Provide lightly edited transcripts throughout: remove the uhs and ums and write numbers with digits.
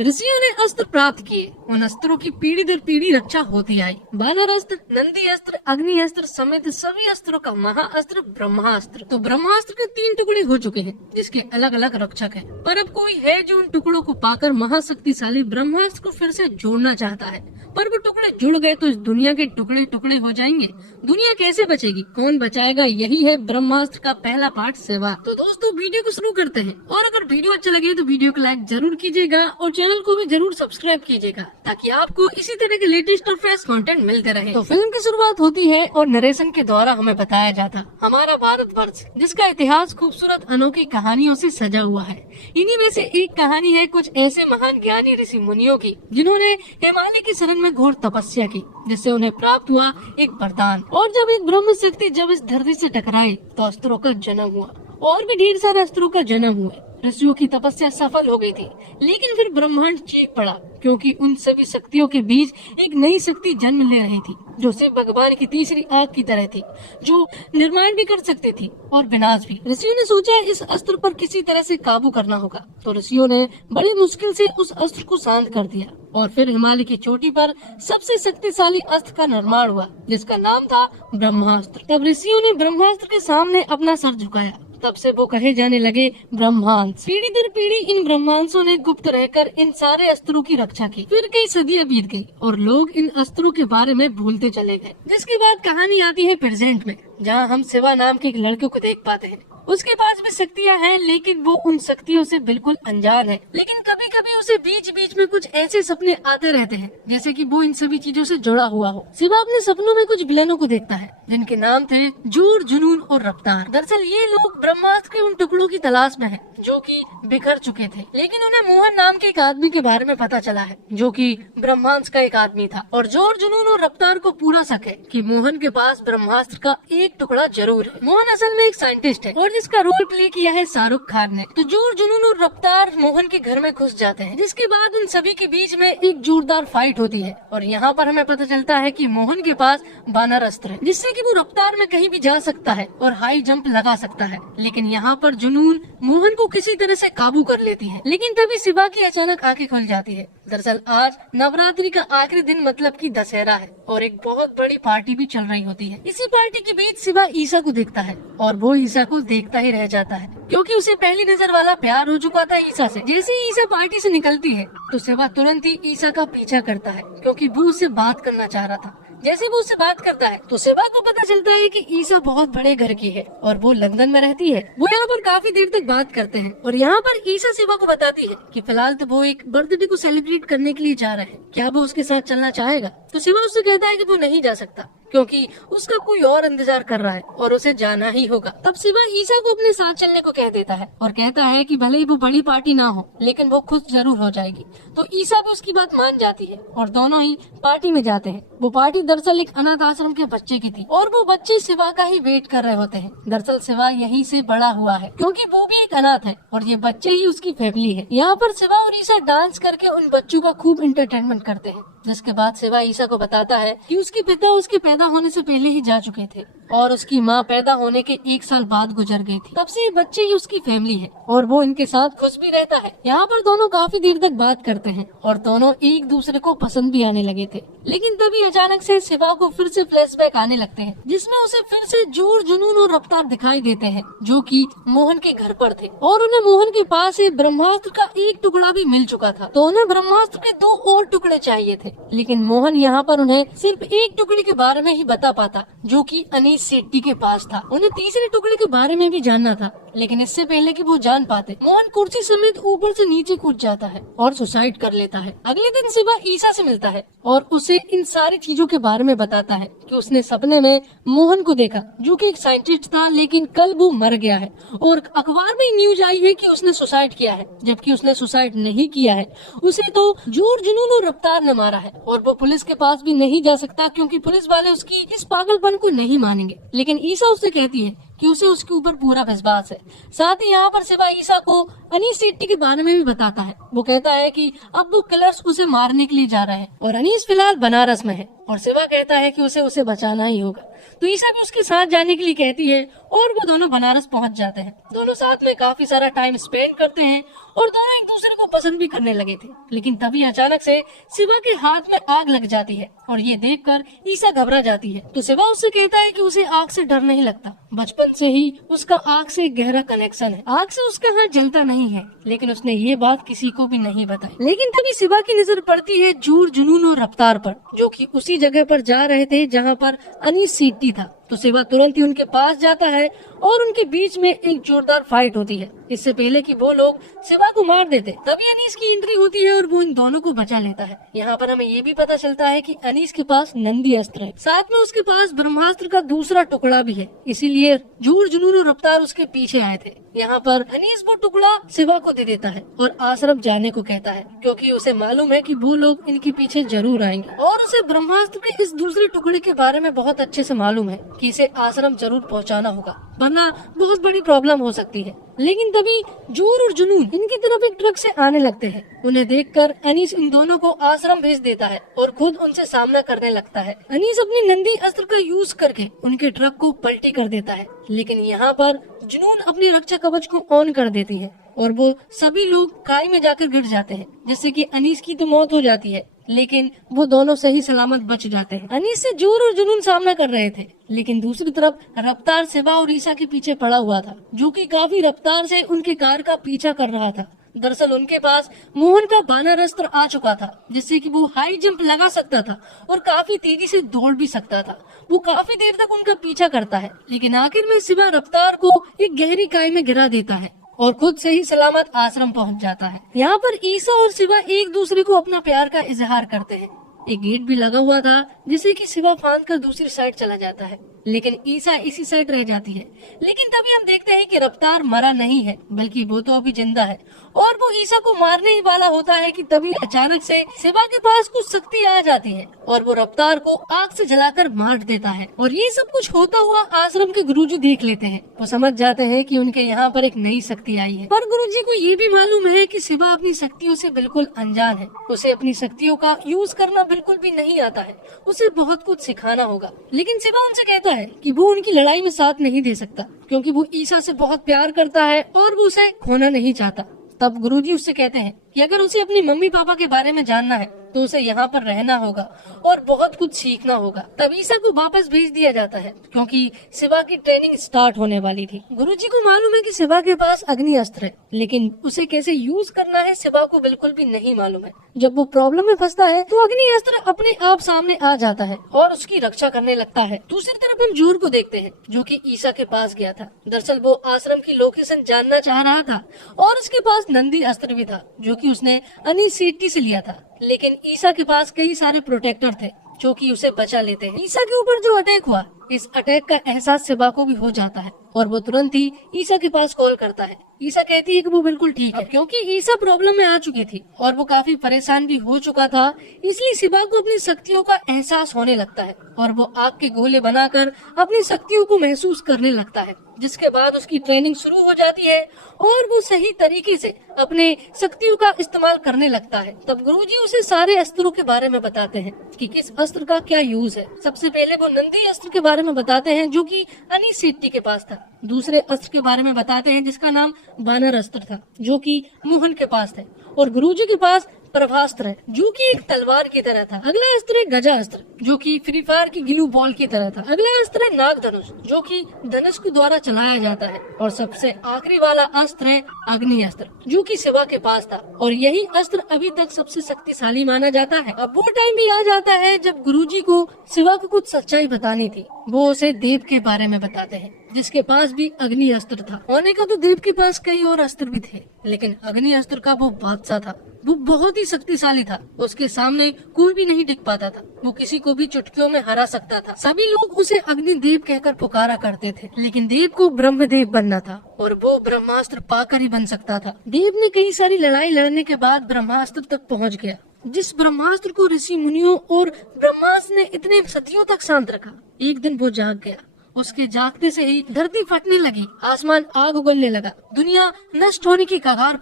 ऋषियों ने अस्त्र प्राप्त किए। उन अस्त्रों की पीढ़ी दर पीढ़ी रक्षा होती आई। बानर अस्त्र, नंदी अस्त्र, अग्नि अस्त्र समेत सभी अस्त्रों का महाअस्त्र ब्रह्मास्त्र। तो ब्रह्मास्त्र के 3 टुकड़े हो चुके हैं, जिसके अलग अलग रक्षक हैं। पर अब कोई है जो उन टुकड़ों को पाकर महाशक्तिशाली ब्रह्मास्त्र को फिर से जोड़ना चाहता है। पर वो टुकड़े जुड़ गए तो इस दुनिया के टुकड़े टुकड़े हो जाएंगे। दुनिया कैसे बचेगी, कौन बचाएगा, यही है ब्रह्मास्त्र का पहला पार्ट सेवा। तो दोस्तों वीडियो को शुरू करते हैं। और अगर वीडियो अच्छा लगे तो वीडियो को लाइक जरूर कीजिएगा और चैनल को भी जरूर सब्सक्राइब कीजिएगा, ताकि आपको इसी तरह के लेटेस्ट और फ्रेश कंटेंट मिलते रहे। तो फिल्म की शुरुआत होती है और नरेशन के द्वारा हमें बताया जाता हमारा भारतवर्ष, जिसका इतिहास खूबसूरत अनोखी कहानियों से सजा हुआ है। इन्हीं में से एक कहानी है कुछ ऐसे महान ज्ञानी ऋषि मुनियों की, जिन्होंने हिमालय की शरण में घोर तपस्या की, जिससे उन्हें प्राप्त हुआ एक वरदान। और जब एक ब्रह्म शक्ति जब इस धरती से टकराई तो अस्त्रों का जन्म हुआ और भी ढेर सारे अस्त्रों का जन्म हुआ। ऋषियों की तपस्या सफल हो गई थी, लेकिन फिर ब्रह्मांड चीख पड़ा, क्योंकि उन सभी शक्तियों के बीच एक नई शक्ति जन्म ले रही थी, जो शिव भगवान की तीसरी आंख की तरह थी, जो निर्माण भी कर सकती थी और विनाश भी। ऋषियों ने सोचा इस अस्त्र पर किसी तरह से काबू करना होगा। तो ऋषियों ने बड़ी मुश्किल से उस अस्त्र को शांत कर दिया और फिर हिमालय की चोटी पर सबसे शक्तिशाली अस्त्र का निर्माण हुआ, जिसका नाम था ब्रह्मास्त्र। तब ऋषियों ने ब्रह्मास्त्र के सामने अपना सर झुकाया। तब से वो कहे जाने लगे ब्रह्मांश। पीढ़ी दर पीढ़ी इन ब्रह्मांशों ने गुप्त रहकर इन सारे अस्त्रों की रक्षा की। फिर कई सदियां बीत गई और लोग इन अस्त्रों के बारे में भूलते चले गए। जिसके बाद कहानी आती है प्रेजेंट में, जहाँ हम शिवा नाम के एक लड़के को देख पाते हैं। उसके पास भी शक्तियाँ हैं, लेकिन वो उन शक्तियों से बिल्कुल अनजान है। लेकिन कभी कभी उसे बीच बीच में कुछ ऐसे सपने आते रहते हैं, जैसे कि वो इन सभी चीजों से जुड़ा हुआ हो। शिवा अपने सपनों में कुछ विलेनों को देखता है, जिनके नाम थे जोर, जुनून और रफ्तार। दरअसल ये लोग ब्रह्मास्त्र के उन टुकड़ों की तलाश में हैं, जो कि बिखर चुके थे। लेकिन उन्हें मोहन नाम के एक आदमी के बारे में पता चला है, जो कि ब्रह्मांश का एक आदमी था। और जोर, जुनून और रफ्तार को पूरा शक है कि मोहन के पास ब्रह्मास्त्र का एक टुकड़ा जरूर है। मोहन असल में एक साइंटिस्ट है और जिसका रोल प्ले किया है शाहरुख खान ने। तो जोर, जुनून और रफ्तार मोहन के घर में घुस जाते हैं, जिसके बाद उन सभी के बीच में एक जोरदार फाइट होती है। और यहाँ पर हमें पता चलता है कि मोहन के पास बानर अस्त्र है, जिससे कि वो रफ्तार में कहीं भी जा सकता है और हाई जंप लगा सकता है। लेकिन यहाँ पर जुनून मोहन को किसी तरह से काबू कर लेती है। लेकिन तभी शिवा की अचानक आंखें खुल जाती है। दरअसल आज नवरात्रि का आखिरी दिन, मतलब कि दशहरा है, और एक बहुत बड़ी पार्टी भी चल रही होती है। इसी पार्टी के बीच शिवा ईसा को देखता है और वो ईसा को देखता ही रह जाता है, क्योंकि उसे पहली नजर वाला प्यार हो चुका था ईसा से। जैसे ही ईसा पार्टी से निकलती है तो शिवा तुरंत ही ईसा का पीछा करता है, क्योंकि वो उससे बात करना चाह रहा था। जैसे वो उससे बात करता है तो शिवा को पता चलता है कि ईसा बहुत बड़े घर की है और वो लंदन में रहती है। वो यहाँ पर काफी देर तक बात करते हैं और यहाँ पर ईसा शिवा को बताती है कि फिलहाल तो वो एक बर्थडे को सेलिब्रेट करने के लिए जा रहे हैं, क्या वो उसके साथ चलना चाहेगा। तो शिवा उससे कहता है कि वो नहीं जा सकता, क्योंकि उसका कोई और इंतजार कर रहा है और उसे जाना ही होगा। तब शिवा ईसा को अपने साथ चलने को कह देता है और कहता है कि भले ही वो बड़ी पार्टी ना हो, लेकिन वो खुश जरूर हो जाएगी। तो ईसा भी उसकी बात मान जाती है और दोनों ही पार्टी में जाते हैं। वो पार्टी दरअसल एक अनाथ आश्रम के बच्चे की थी और वो बच्चे शिवा का ही वेट कर रहे होते हैं। दरअसल शिवा यहीं से बड़ा हुआ है, क्योंकि वो भी एक अनाथ है और ये बच्चे ही उसकी फैमिली है। यहाँ पर शिवा और ईसा डांस करके उन बच्चों का खूब इंटरटेनमेंट करते हैं। जिसके बाद शिवा ईसा को बताता है कि उसके पिता उसके पैदा होने से पहले ही जा चुके थे और उसकी माँ पैदा होने के 1 साल बाद गुजर गई थी। तब से ये बच्चे ही उसकी फैमिली है और वो इनके साथ खुश भी रहता है। यहाँ पर दोनों काफी देर तक बात करते हैं और दोनों एक दूसरे को पसंद भी आने लगे थे। लेकिन तभी अचानक से शिवा को फिर से फ्लैशबैक आने लगते हैं, जिसमें उसे फिर से जोर, जुनून और रफ्तार दिखाई देते हैं, जो कि मोहन के घर पर थे। और उन्हें मोहन के पास एक ब्रह्मास्त्र का एक टुकड़ा भी मिल चुका था, तो उन्हें ब्रह्मास्त्र के 2 और टुकड़े चाहिए थे। लेकिन मोहन यहाँ पर उन्हें सिर्फ एक टुकड़े के बारे में ही बता पाता, जो कि अनीश शेट्टी के पास था। उन्हें तीसरे टुकड़े के बारे में भी जानना था, लेकिन इससे पहले कि वो जान पाते, मोहन कुर्सी समेत ऊपर से नीचे कूद जाता है और सुसाइड कर लेता है। अगले दिन शिवा ईसा से मिलता है और उसे इन सारी चीजों के बारे में बताता है कि उसने सपने में मोहन को देखा, जो कि एक साइंटिस्ट था, लेकिन कल वो मर गया है और अखबार में न्यूज आई है कि उसने सुसाइड किया है, जबकि उसने सुसाइड नहीं किया है। उसे तो जोर, जुनून और रफ्तार ने मारा है और वो पुलिस के पास भी नहीं जा सकता, क्योंकि पुलिस वाले उसकी इस पागलपन को नहीं मानेंगे। लेकिन ईसा उससे कहती है कि उसे उसके ऊपर पूरा विश्वास है। साथ ही यहाँ पर शिवा ईसा को अनीश शेट्टी के बारे में भी बताता है। वो कहता है कि अब वो किलर्स उसे मारने के लिए जा रहे हैं और अनीश फिलहाल बनारस में है और शिवा कहता है कि उसे उसे बचाना ही होगा। तो ईसा भी उसके साथ जाने के लिए कहती है और वो दोनों बनारस पहुंच जाते हैं। दोनों साथ में काफी सारा टाइम स्पेंड करते हैं और दोनों एक दूसरे को पसंद भी करने लगे थे। लेकिन तभी अचानक से शिवा के हाथ में आग लग जाती है और ये देखकर ईसा घबरा जाती है। तो शिवा उससे कहता है कि उसे आग से डर नहीं लगता, बचपन से ही उसका आग से गहरा कनेक्शन है, आग से उसका हाथ जलता नहीं है। लेकिन उसने ये बात किसी को भी नहीं बताई। लेकिन तभी शिवा की नजर पड़ती है जूर, जुनून और रफ्तार पर, जो कि उसी जगह पर जा रहे थे जहाँ पर अनीस सीटी था। तो शिवा तुरंत ही उनके पास जाता है और उनके बीच में एक जोरदार फाइट होती है। इससे पहले कि वो लोग शिवा को मार देते, तभी अनीस की एंट्री होती है और वो इन दोनों को बचा लेता है। यहाँ पर हमें ये भी पता चलता है कि अनीस के पास नंदी अस्त्र है, साथ में उसके पास ब्रह्मास्त्र का दूसरा टुकड़ा भी है, इसीलिए जूर, जुनून और रफ्तार उसके पीछे आए थे। यहाँ पर अनीस वो टुकड़ा शिवा को दे देता है और आश्रम जाने को कहता है, क्योंकि उसे मालूम है कि वो लोग इनके पीछे जरूर आएंगे। और उसे ब्रह्मास्त्र के इस दूसरे टुकड़े के बारे में बहुत अच्छे से मालूम है कि इसे आश्रम जरूर पहुंचाना होगा, वरना बहुत बड़ी प्रॉब्लम हो सकती है। लेकिन तभी जोर और जुनून इनकी तरफ एक ट्रक से आने लगते हैं। उन्हें देखकर अनीस इन दोनों को आश्रम भेज देता है और खुद उनसे सामना करने लगता है। अनीस अपनी नंदी अस्त्र का यूज करके उनके ट्रक को पलटी कर देता है। लेकिन यहाँ पर जुनून अपनी रक्षा कवच को ऑन कर देती है और वो सभी लोग खाई में जाकर गिर जाते हैं, जिससे कि अनीस की तो मौत हो जाती है, लेकिन वो दोनों सही सलामत बच जाते हैं। अनीस से जोर और जुनून सामना कर रहे थे, लेकिन दूसरी तरफ रफ्तार शिवा और ईसा के पीछे पड़ा हुआ था, जो कि काफी रफ्तार से उनके कार का पीछा कर रहा था। दरअसल उनके पास मोहन का बानर अस्त्र आ चुका था, जिससे कि वो हाई जंप लगा सकता था और काफी तेजी से दौड़ भी सकता था। वो काफी देर तक उनका पीछा करता है, लेकिन आखिर में शिवा रफ्तार को एक गहरी खाई में गिरा देता है और खुद से ही सलामत आश्रम पहुंच जाता है। यहाँ पर ईसा और शिवा एक दूसरे को अपना प्यार का इजहार करते हैं। एक गेट भी लगा हुआ था, जिसे कि शिवा फांद कर दूसरी साइड चला जाता है, लेकिन ईसा इसी साइड रह जाती है। लेकिन तभी हम देखते हैं कि रफ्तार मरा नहीं है, बल्कि वो तो अभी जिंदा है और वो ईसा को मारने ही वाला होता है कि तभी अचानक से शिवा के पास कुछ शक्ति आ जाती है और वो रफ्तार को आग से जलाकर मार देता है। और ये सब कुछ होता हुआ आश्रम के गुरुजी देख लेते हैं। वो समझ जाते हैं कि उनके यहाँ पर एक नई शक्ति आई है, पर गुरुजी को ये भी मालूम है कि शिवा अपनी शक्तियों से बिल्कुल अनजान है। उसे अपनी शक्तियों का यूज करना बिल्कुल भी नहीं आता है, उसे बहुत कुछ सिखाना होगा। लेकिन शिवा उनसे कहता है कि वो उनकी लड़ाई में साथ नहीं दे सकता, क्योंकि वो ईसा से बहुत प्यार करता है और वो उसे खोना नहीं चाहता। तब गुरुजी उससे कहते हैं कि अगर उसे अपने मम्मी पापा के बारे में जानना है तो उसे यहाँ पर रहना होगा और बहुत कुछ सीखना होगा। तब ईसा को वापस भेज दिया जाता है, क्योंकि शिवा की ट्रेनिंग स्टार्ट होने वाली थी। गुरुजी को मालूम है कि शिवा के पास अग्नि अस्त्र है, लेकिन उसे कैसे यूज करना है शिवा को बिल्कुल भी नहीं मालूम है। जब वो प्रॉब्लम में फंसता है तो अग्नि अस्त्र अपने आप सामने आ जाता है और उसकी रक्षा करने लगता है। दूसरी तरफ हम जूर को देखते हैं, जो कि ईसा के पास गया था। दरअसल वो आश्रम की लोकेशन जानना चाह रहा था और उसके पास नंदी अस्त्र भी था, जो कि उसने अनीस सेठी से लिया था। लेकिन ईसा के पास कई सारे प्रोटेक्टर थे, जो कि उसे बचा लेते हैं। ईसा के ऊपर जो अटैक हुआ, इस अटैक का एहसास शिवा को भी हो जाता है और वो तुरंत ही ईसा के पास कॉल करता है। ईसा कहती है कि वो बिल्कुल ठीक है, क्योंकि ईसा प्रॉब्लम में आ चुकी थी और वो काफी परेशान भी हो चुका था। इसलिए शिवा को अपनी शक्तियों का एहसास होने लगता है और वो आग के गोले बनाकर अपनी शक्तियों को महसूस करने लगता है, जिसके बाद उसकी ट्रेनिंग शुरू हो जाती है और वो सही तरीके से अपने शक्तियों का इस्तेमाल करने लगता है। तब गुरुजी उसे सारे अस्त्रों के बारे में बताते हैं कि किस अस्त्र का क्या यूज है। सबसे पहले वो नंदी अस्त्र के बारे में बताते हैं, जो कि अनीस सेठी के पास था। दूसरे अस्त्र के बारे में बताते हैं, जिसका नाम बानर अस्त्र था, जो कि मोहन के पास थे। और गुरुजी के पास प्रभास्त्र है, जो कि एक तलवार की तरह था। अगला अस्त्र है गजा अस्त्र, जो कि फ्री फायर की ग्लू बॉल की तरह था। अगला अस्त्र है नाग धनुष, जो कि धनुष के द्वारा चलाया जाता है। और सबसे आखिरी वाला अस्त्र है अग्नि अस्त्र, जो कि शिवा के पास था और यही अस्त्र अभी तक सबसे शक्तिशाली माना जाता है। अब वो टाइम भी आ जाता है जब गुरुजी को शिवा को कुछ सच्चाई बतानी थी। वो उसे देव के बारे में बताते हैं, जिसके पास भी अग्नि अस्त्र था। होने का तो देव के पास कई और अस्त्र भी थे, लेकिन अग्नि अस्त्र का वो बादशाह था। वो बहुत ही शक्तिशाली था, उसके सामने कोई भी नहीं टिक पाता था। वो किसी को भी चुटकियों में हरा सकता था। सभी लोग उसे अग्निदेव कहकर पुकारा करते थे, लेकिन देव को ब्रह्मदेव बनना था और वो ब्रह्मास्त्र पाकर ही बन सकता था। देव ने कई सारी लड़ाई लड़ने के बाद ब्रह्मास्त्र तक पहुँच गया, जिस ब्रह्मास्त्र को ऋषि मुनियों और ब्रह्मास्त्र ने इतने सदियों तक शांत रखा। एक दिन वो जाग गया उसके जागते से ही धरती फटने लगी, आसमान आग उगलने लगा, दुनिया नष्ट होने की कगार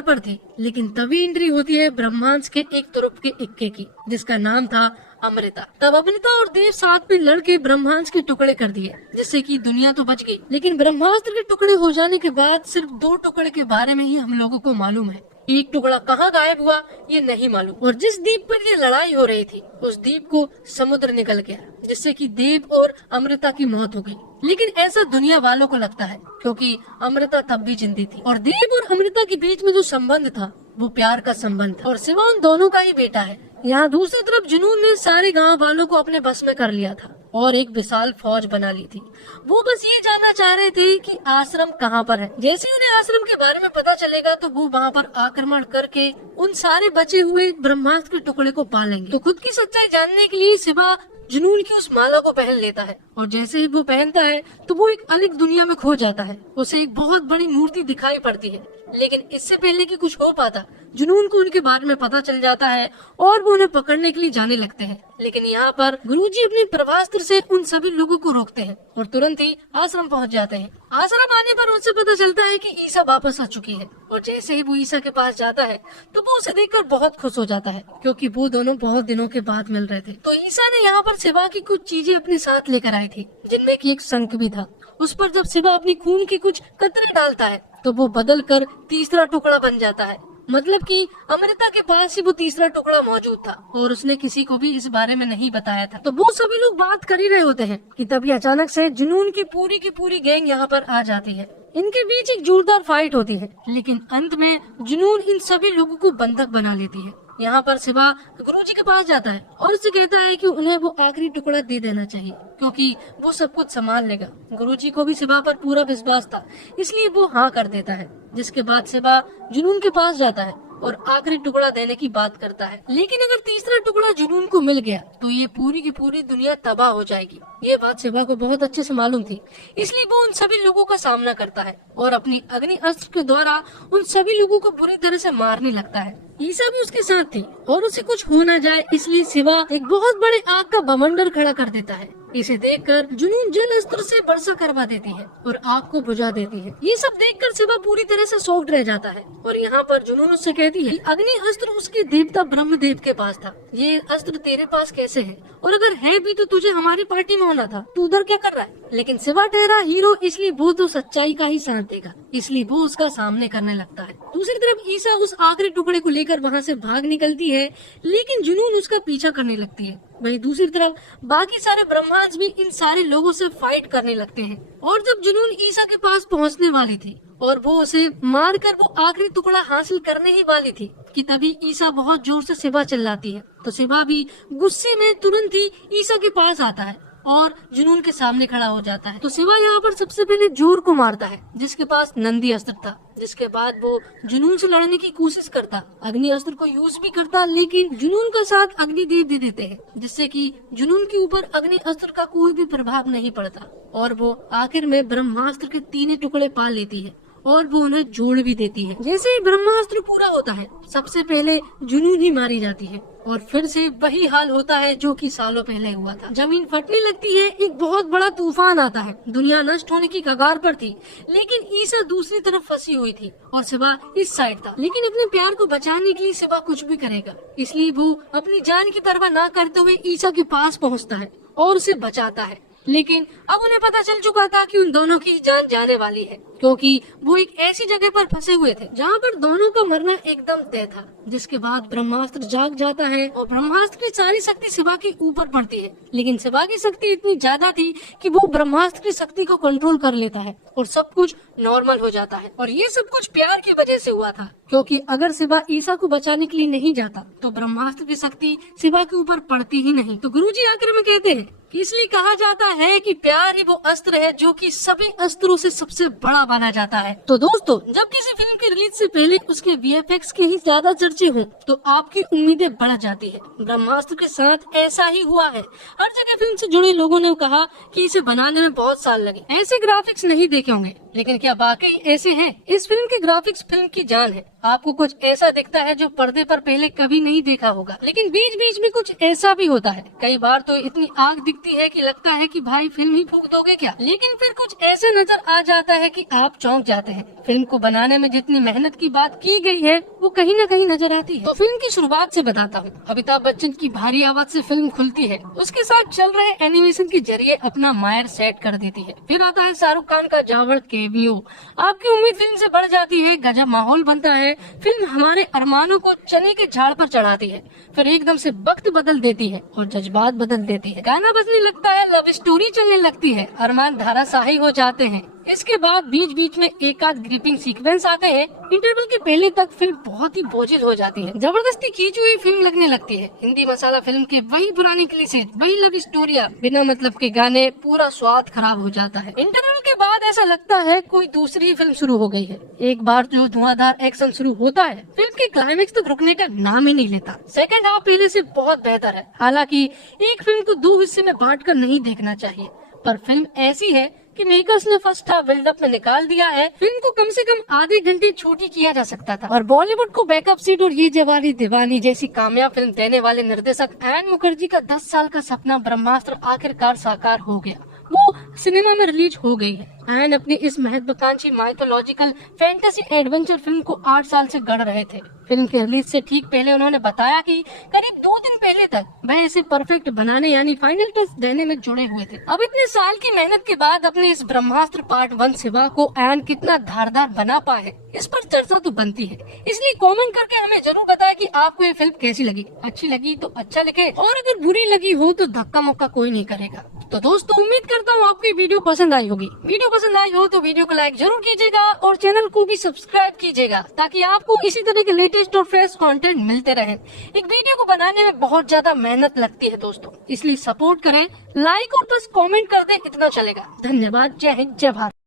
पर थी। लेकिन तभी एंट्री होती है ब्रह्मांड के एक तुरुप के इक्के की, जिसका नाम था अमृता। तब अमृता और देव साथ में लड़के ब्रह्मांड के टुकड़े कर दिए, जिससे कि दुनिया तो बच गई, लेकिन ब्रह्मास्त्र के टुकड़े हो जाने के बाद सिर्फ 2 टुकड़े के बारे में ही हम लोगों को मालूम है। एक टुकड़ा कहाँ गायब हुआ ये नहीं मालूम, और जिस द्वीप पर ये लड़ाई हो रही थी उस द्वीप को समुद्र निकल गया, जिससे कि देव और अमृता की मौत हो गई। लेकिन ऐसा दुनिया वालों को लगता है, क्योंकि अमृता तब भी जिंदी थी और देव और अमृता के बीच में जो संबंध था वो प्यार का संबंध था, और शिवा उन दोनों का ही बेटा है। यहाँ दूसरी तरफ जुनून ने सारे गांव वालों को अपने बस में कर लिया था और एक विशाल फौज बना ली थी। वो बस ये जानना चाह रहे थे कि आश्रम कहाँ पर है। जैसे ही उन्हें आश्रम के बारे में पता चलेगा तो वो वहाँ पर आक्रमण करके उन सारे बचे हुए ब्रह्मास्त्र के टुकड़े को पालेंगे। तो खुद की सच्चाई जानने के लिए शिवा जुनून की उस माला को पहन लेता है, और जैसे ही वो पहनता है तो वो एक अलग दुनिया में खो जाता है। उसे एक बहुत बड़ी मूर्ति दिखाई पड़ती है, लेकिन इससे पहले कि कुछ हो पाता जुनून को उनके बारे में पता चल जाता है और वो उन्हें पकड़ने के लिए जाने लगते हैं। लेकिन यहाँ पर गुरुजी अपने प्रभास्त्र से उन सभी लोगों को रोकते हैं और तुरंत ही आश्रम पहुँच जाते हैं। आश्रम आने पर उनसे पता चलता है कि ईसा वापस आ चुकी है, और जैसे ही वो ईसा के पास जाता है तो वो उसे देखकर बहुत खुश हो जाता है, क्योंकि वो दोनों बहुत दिनों के बाद मिल रहे थे। तो ईसा ने यहाँ पर शिवा की कुछ चीजें अपने साथ लेकर आई थी, जिनमें की एक शंख भी था। उस पर जब शिवा अपनी खून की कुछ कतरे डालता है तो वो बदल कर तीसरा टुकड़ा बन जाता है। मतलब कि अमृता के पास ही वो तीसरा टुकड़ा मौजूद था और उसने किसी को भी इस बारे में नहीं बताया था। तो वो सभी लोग बात कर ही रहे होते हैं कि तभी अचानक से जुनून की पूरी गैंग यहाँ पर आ जाती है। इनके बीच एक जोरदार फाइट होती है, लेकिन अंत में जुनून इन सभी लोगों को बंधक बना लेती है। यहाँ पर शिवा गुरुजी के पास जाता है और उससे कहता है कि उन्हें वो आखिरी टुकड़ा दे देना चाहिए, क्योंकि वो सब कुछ संभाल लेगा। गुरुजी को भी शिवा पर पूरा विश्वास था, इसलिए वो हाँ कर देता है। जिसके बाद शिवा जुनून के पास जाता है और आखिरी टुकड़ा देने की बात करता है। लेकिन अगर तीसरा टुकड़ा जुनून को मिल गया तो ये पूरी की पूरी दुनिया तबाह हो जाएगी। ये बात शिवा को बहुत अच्छे से मालूम थी, इसलिए वो उन सभी लोगों का सामना करता है और अपनी अग्नि अस्त्र के द्वारा उन सभी लोगों को बुरी तरह से मारने लगता है। ईसा भी उसके साथ थी और उसे कुछ हो न जाए इसलिए शिवा एक बहुत बड़े आग का बवंडर खड़ा कर देता है। इसे देखकर जुनून जल अस्त्र से वर्षा करवा देती है और आग को बुझा देती है। ये सब देखकर शिवा पूरी तरह से शॉक्ड रह जाता है और यहाँ पर जुनून उससे कहती है कि अग्नि अस्त्र उसके देवता ब्रह्मदेव के पास था, ये अस्त्र तेरे पास कैसे है, और अगर है भी तो तुझे हमारी पार्टी में होना था, तू उधर क्या कर रहा है। लेकिन शिवा ठहरा हीरो, इसलिए वो तो सच्चाई का ही साथ देगा, इसलिए वो उसका सामने करने लगता है। दूसरी तरफ ईसा उस आखिरी टुकड़े को लेकर वहाँ से भाग निकलती है, लेकिन जुनून उसका पीछा करने लगती है। वहीं दूसरी तरफ बाकी सारे ब्रह्मांड भी इन सारे लोगों से फाइट करने लगते हैं। और जब जुनून ईसा के पास पहुंचने वाली थी और वो उसे मारकर वो आखिरी टुकड़ा हासिल करने ही वाली थी कि तभी ईसा बहुत जोर से शिवा चिल्लाती है। तो शिवा भी गुस्से में तुरंत ही ईसा के पास आता है और जुनून के सामने खड़ा हो जाता है। तो शिवा यहाँ पर सबसे पहले जोर को मारता है, जिसके पास नंदी अस्त्र था। जिसके बाद वो जुनून से लड़ने की कोशिश करता, अग्नि अस्त्र को यूज भी करता, लेकिन जुनून का साथ अग्निदेव दे देते हैं, जिससे कि जुनून के ऊपर अग्नि अस्त्र का कोई भी प्रभाव नहीं पड़ता और वो आखिर में ब्रह्मास्त्र के 3 टुकड़े पा लेती है और वो उन्हें जोड़ भी देती है। जैसे ही ब्रह्मास्त्र पूरा होता है सबसे पहले जुनून ही मारी जाती है और फिर से वही हाल होता है जो कि सालों पहले हुआ था। जमीन फटने लगती है, एक बहुत बड़ा तूफान आता है, दुनिया नष्ट होने की कगार पर थी, लेकिन ईसा दूसरी तरफ फंसी हुई थी और शिवा इस साइड था। लेकिन अपने प्यार को बचाने के लिए शिवा कुछ भी करेगा, इसलिए वो अपनी जान की परवाह न करते हुए ईसा के पास पहुँचता है और उसे बचाता है। लेकिन अब उन्हें पता चल चुका था कि उन दोनों की जान जाने वाली है, क्योंकि वो एक ऐसी जगह पर फंसे हुए थे जहाँ पर दोनों का मरना एकदम तय था। जिसके बाद ब्रह्मास्त्र जाग जाता है और ब्रह्मास्त्र की सारी शक्ति शिवा के ऊपर पड़ती है, लेकिन शिवा की शक्ति इतनी ज्यादा थी कि वो ब्रह्मास्त्र की शक्ति को कंट्रोल कर लेता है और सब कुछ नॉर्मल हो जाता है। और ये सब कुछ प्यार की वजह से हुआ था, क्योंकि अगर शिवा ईसा को बचाने के लिए नहीं जाता तो ब्रह्मास्त्र की शक्ति शिवा के ऊपर पड़ती ही नहीं। तो गुरुजी आखिर में कहते हैं इसलिए कहा जाता है कि प्यार ही वो अस्त्र है जो कि सभी अस्त्रों से सबसे बड़ा माना जाता है। तो दोस्तों, जब किसी फिल्म की रिलीज से पहले उसके VFX के ही ज्यादा चर्चे हों तो आपकी उम्मीदें बढ़ जाती है। ब्रह्मास्त्र के साथ ऐसा ही हुआ है। हर जगह फिल्म से जुड़े लोगों ने कहा कि इसे बनाने में बहुत साल लगे, ऐसे ग्राफिक्स नहीं देखे होंगे, लेकिन क्या वाकई ऐसे हैं? इस फिल्म के ग्राफिक्स फिल्म की जान है। आपको कुछ ऐसा दिखता है जो पर्दे पर पहले कभी नहीं देखा होगा, लेकिन बीच बीच में कुछ ऐसा भी होता है। कई बार तो इतनी आग दिखती है कि लगता है कि भाई फिल्म ही फूंक दोगे क्या, लेकिन फिर कुछ ऐसे नजर आ जाता है कि आप चौंक जाते हैं। फिल्म को बनाने में जितनी मेहनत की बात की गई है वो कहीं न कहीं नजर आती है। तो फिल्म की शुरुआत से बताता हूँ। अमिताभ बच्चन की भारी आवाज से फिल्म खुलती है, उसके साथ चल रहे एनिमेशन के जरिए अपना मायर सेट कर देती है। फिर आता है शाहरुख खान का जावड़ केमियो। आपकी उम्मीद फिल्म से बढ़ जाती है, गजब माहौल बनता है। फिल्म हमारे अरमानों को चने के झाड़ पर चढ़ाती है, फिर एकदम से वक्त बदल देती है और जज्बात बदल देती है। गाना बजने लगता है, लव स्टोरी चलने लगती है, अरमान धाराशाही हो जाते हैं। इसके बाद बीच बीच में एक आध ग्रिपिंग सीक्वेंस आते हैं। इंटरवल के पहले तक फिल्म बहुत ही बोझिल हो जाती है, जबरदस्ती खींची हुई फिल्म लगने लगती है। हिंदी मसाला फिल्म के वही पुराने क्लीशे, वही लव स्टोरियां, बिना मतलब के गाने, पूरा स्वाद खराब हो जाता है। इंटरवल के बाद ऐसा लगता है कोई दूसरी फिल्म शुरू हो गई है। एक बार जो धुआंधार एक्शन शुरू होता है, फिल्म के क्लाइमेक्स तक रुकने का नाम ही नहीं लेता। सेकंड हाफ पहले से बहुत बेहतर है। हालांकि एक फिल्म को दो हिस्से में बांटकर नहीं देखना चाहिए, पर फिल्म ऐसी है कि मेकर्स ने फर्स्ट हाफ बिल्डअप में निकाल दिया है। फिल्म को कम से कम आधे घंटे छोटी किया जा सकता था। और बॉलीवुड को बैकअप सीट और ये जवानी दीवानी जैसी कामयाब फिल्म देने वाले निर्देशक एन मुखर्जी का 10 साल का सपना ब्रह्मास्त्र आखिरकार साकार हो गया। वो सिनेमा में रिलीज हो गई है। एन अपनी इस महत्वाकांक्षी माइथोलॉजिकल फैंटेसी एडवेंचर फिल्म को 8 साल से गढ़ रहे थे। फिल्म के रिलीज से ठीक पहले उन्होंने बताया कि करीब 2 दिन पहले तक वह इसे परफेक्ट बनाने यानी फाइनल टच देने में जुड़े हुए थे। अब इतने साल की मेहनत के बाद अपने इस ब्रह्मास्त्र पार्ट 1 सेवा को एन कितना धारदार बना पाए, इस पर चर्चा तो बनती है। इसलिए कमेंट करके हमें जरूर बताएं कि आपको ये फिल्म कैसी लगी। अच्छी लगी तो अच्छा लिखे, और अगर बुरी लगी हो तो धक्का मुक्का कोई नहीं करेगा। तो दोस्तों, उम्मीद करता हूँ आपको वीडियो पसंद आई होगी। वीडियो पसंद आई हो तो वीडियो को लाइक जरूर कीजिएगा और चैनल को भी सब्सक्राइब कीजिएगा, ताकि आपको इसी तरह के लेटेस्ट और फ्रेश कंटेंट मिलते रहे। एक वीडियो को बनाने में बहुत ज्यादा मेहनत लगती है दोस्तों, इसलिए सपोर्ट करें, लाइक और बस कमेंट कर दें, इतना चलेगा। धन्यवाद। जय हिंद, जय भारत।